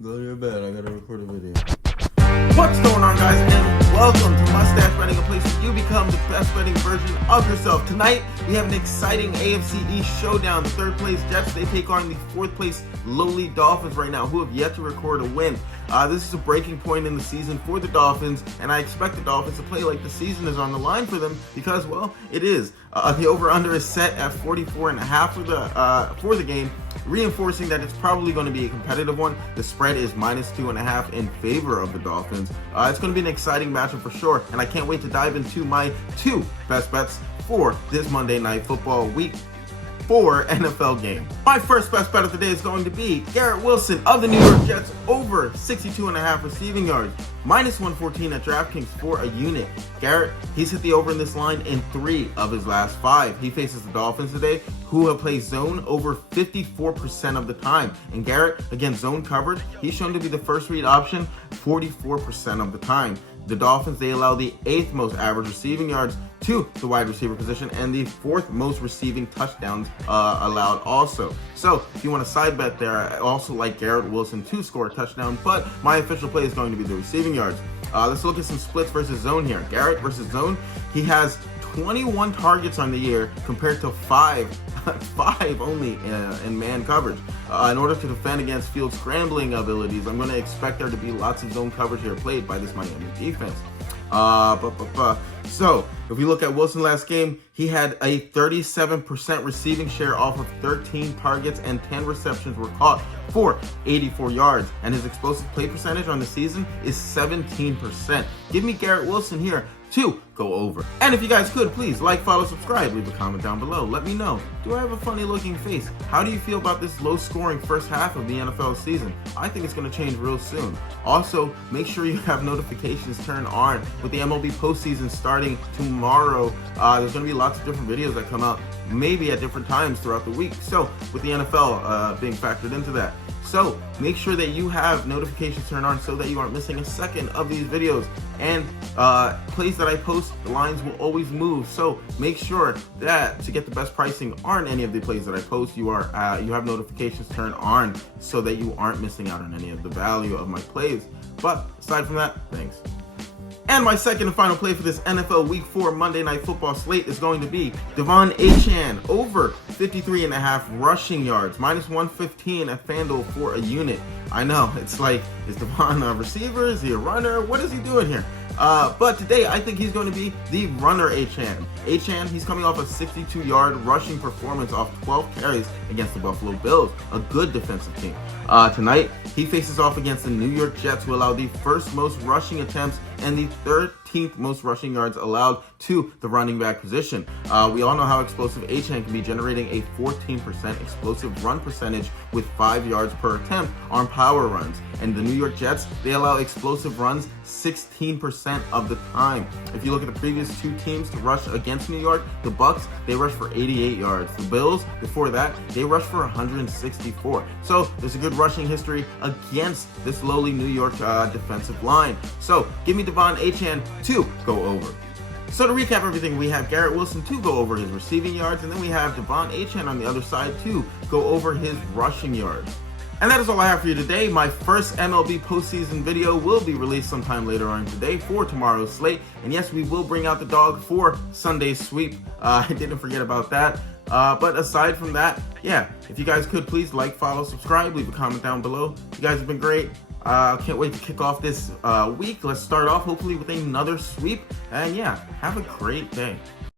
Go to your bed. I gotta record a video. What's going on, guys, and welcome to Mustache Betting, a place where you become the best betting version of yourself. Tonight, we have an exciting AFC East showdown. The third place Jets, they take on the fourth place lowly Dolphins right now, who have yet to record a win. This is a breaking point in the season for the Dolphins, and I expect the Dolphins to play like the season is on the line for them because, well, it is. The over-under is set at 44.5 for the game, reinforcing that it's probably going to be a competitive one. The spread is -2.5 in favor of the Dolphins. It's going to be an exciting matchup for sure, and I can't wait to dive into my two best bets for this Monday Night Football Week 4 NFL game. My first best bet of the day is going to be Garrett Wilson of the New York Jets over 62.5 receiving yards, -114 at DraftKings for a unit. Garrett, he's hit the over in this line in 3 of his last 5. He faces the Dolphins today, who have played zone over 54% of the time. And Garrett, against zone coverage, he's shown to be the first read option 44% of the time. The Dolphins, they allow the 8th most average receiving yards to the wide receiver position and the 4th most receiving touchdowns allowed also. So if you want to side bet there, I also like Garrett Wilson to score a touchdown, but my official play is going to be the receiving yards. Let's look at some splits versus zone here. Garrett versus zone, he has 21 targets on the year compared to 5 only in man coverage. In order to defend against field scrambling abilities, I'm going to expect there to be lots of zone coverage here played by this Miami defense. So if we look at Wilson last game, he had a 37% receiving share off of 13 targets and 10 receptions were caught for 84 yards, and his explosive play percentage on the season is 17%. Give me Garrett Wilson here to go over. And if you guys could, please like, follow, subscribe, leave a comment down below. Let me know, do I have a funny looking face? How do you feel about this low scoring first half of the NFL season? I think it's going to change real soon. Also, make sure you have notifications turned on with the MLB postseason starting tomorrow. There's going to be lots of different videos that come out, maybe at different times throughout the week. So with the NFL being factored into that. So make sure that you have notifications turned on so that you aren't missing a second of these videos. And plays that I post, the lines will always move. So make sure that to get the best pricing on any of the plays that I post, you have notifications turned on so that you aren't missing out on any of the value of my plays. But aside from that, thanks. And my second and final play for this NFL Week 4 Monday Night Football slate is going to be Achane over 53.5 rushing yards, -115 at FanDuel for a unit. I know, it's like, is Devon a receiver? Is he a runner? What is he doing here? But today, I think he's going to be the runner Achane. Achane, he's coming off a 62-yard rushing performance off 12 carries against the Buffalo Bills, a good defensive team. Tonight, he faces off against the New York Jets, who allow the first most rushing attempts and the 13th most rushing yards allowed to the running back position. We all know how explosive Achane can be, generating a 14% explosive run percentage with 5 yards per attempt on power runs. And the New York Jets, they allow explosive runs 16% of the time. If you look at the previous 2 teams to rush against New York, the Bucks, they rushed for 88 yards. The Bills, before that, they rushed for 164. So there's a good rushing history against this lowly New York defensive line. So give me Achane to go over. So to recap everything, we have Garrett Wilson to go over his receiving yards, and then we have Achane on the other side to go over his rushing yards. And that is all I have for you today. My first MLB postseason video will be released sometime later on today for tomorrow's slate. And yes, we will bring out the dog for Sunday's sweep. I didn't forget about that. But aside from that, yeah, if you guys could please like, follow, subscribe, leave a comment down below. You guys have been great. Can't wait to kick off this week. Let's start off hopefully with another sweep. And yeah, have a great day.